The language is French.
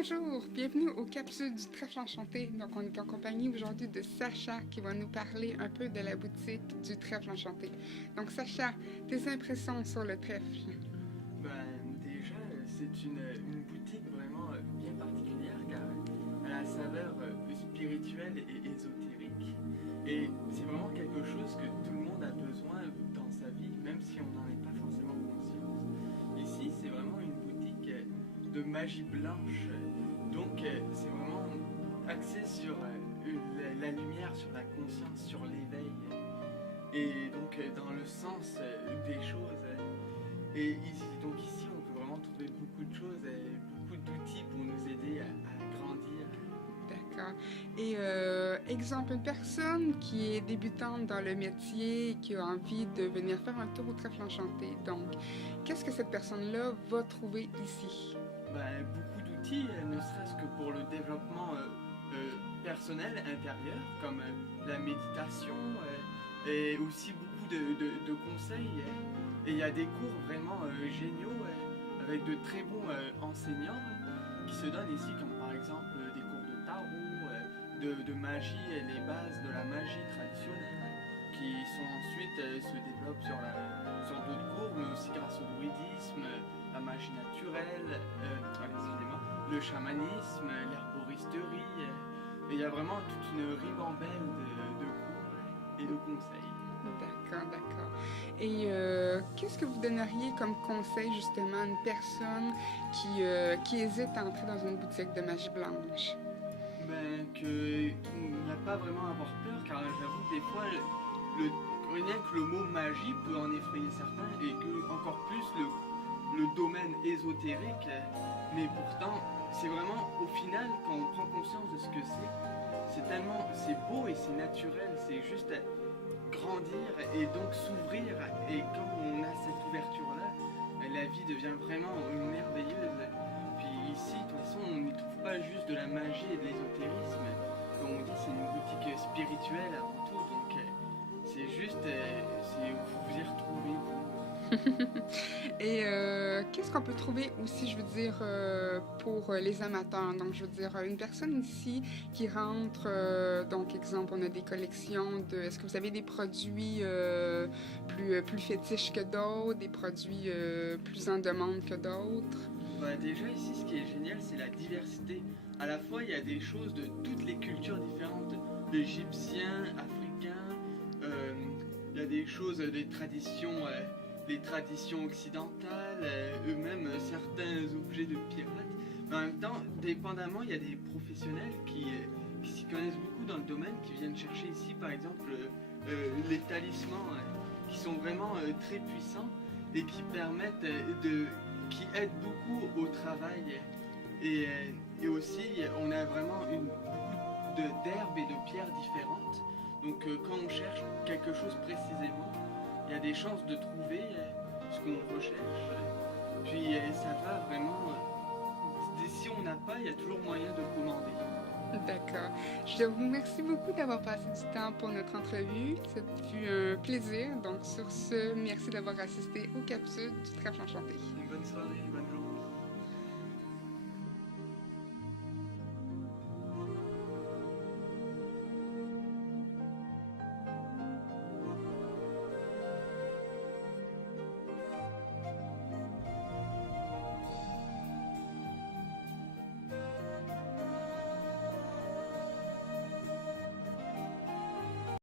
Bonjour, bienvenue aux capsules du Trèfle Enchanté. Donc, on est en compagnie aujourd'hui de Sacha qui va nous parler un peu de la boutique du Trèfle Enchanté. Donc, Sacha, tes impressions sur le trèfle? Déjà, c'est une boutique vraiment bien particulière car elle a la saveur spirituelle et ésotérique. Et c'est vraiment quelque chose que tout le monde a besoin dans sa vie, même si on n'en est pas forcément conscient. Ici, c'est vraiment une boutique de magie blanche. Donc, c'est vraiment axé sur la lumière, sur la conscience, sur l'éveil. Et donc, dans le sens des choses. Donc ici, on peut vraiment trouver beaucoup de choses et beaucoup d'outils pour nous aider à grandir. D'accord. Et exemple, une personne qui est débutante dans le métier et qui a envie de venir faire un tour au Trèfle Enchanté. Donc, qu'est-ce que cette personne-là va trouver ici? Beaucoup d'outils, ne serait-ce que pour le développement personnel intérieur, comme la méditation, et aussi beaucoup de conseils. Et il y a des cours vraiment géniaux avec de très bons enseignants qui se donnent ici, comme par exemple des cours de tarot, de magie et les bases de la magie traditionnelle, qui sont ensuite se développent sur d'autres cours, mais aussi grâce au druidisme, la magie naturelle, le chamanisme, l'herboristerie. Et il y a vraiment toute une ribambelle de cours et de conseils. D'accord, d'accord. Et qu'est-ce que vous donneriez comme conseil justement à une personne qui hésite à entrer dans une boutique de magie blanche? Qu'il n'y a pas vraiment à avoir peur, car j'avoue que des fois, rien que le mot magie peut en effrayer certains, et que encore plus le domaine ésotérique. Mais pourtant, c'est vraiment au final, quand on prend conscience de ce que c'est beau et c'est naturel, c'est juste grandir et donc s'ouvrir. Et quand on a cette ouverture-là, la vie devient vraiment merveilleuse. Puis ici, de toute façon, on n'y trouve pas juste de la magie et de l'ésotérisme. Comme on dit, c'est une boutique spirituelle avant tout. Donc c'est juste, vous y retrouvez vous. Et qu'est-ce qu'on peut trouver aussi, je veux dire, pour les amateurs? Donc, je veux dire, une personne ici qui rentre, donc, exemple, on a des collections de... Est-ce que vous avez des produits plus fétiches que d'autres, des produits plus en demande que d'autres? Déjà ici, ce qui est génial, c'est la diversité. À la fois, il y a des choses de toutes les cultures différentes, d'Égyptiens, Africains, il y a des choses, des traditions occidentales, eux-mêmes certains objets de pirates. Mais en même temps, dépendamment, il y a des professionnels qui s'y connaissent beaucoup dans le domaine, qui viennent chercher ici, par exemple, les talismans, qui sont vraiment très puissants et qui permettent qui aident beaucoup au travail. Et aussi, on a vraiment beaucoup d'herbes et de pierres différentes. Donc, quand on cherche quelque chose précisément, il y a des chances de trouver ce qu'on recherche. Puis ça va vraiment. Si on n'a pas, il y a toujours moyen de commander. D'accord. Je vous remercie beaucoup d'avoir passé du temps pour notre entrevue. C'était un plaisir. Donc, sur ce, merci d'avoir assisté aux capsules du Trèfle Enchanté. Une bonne soirée, bonne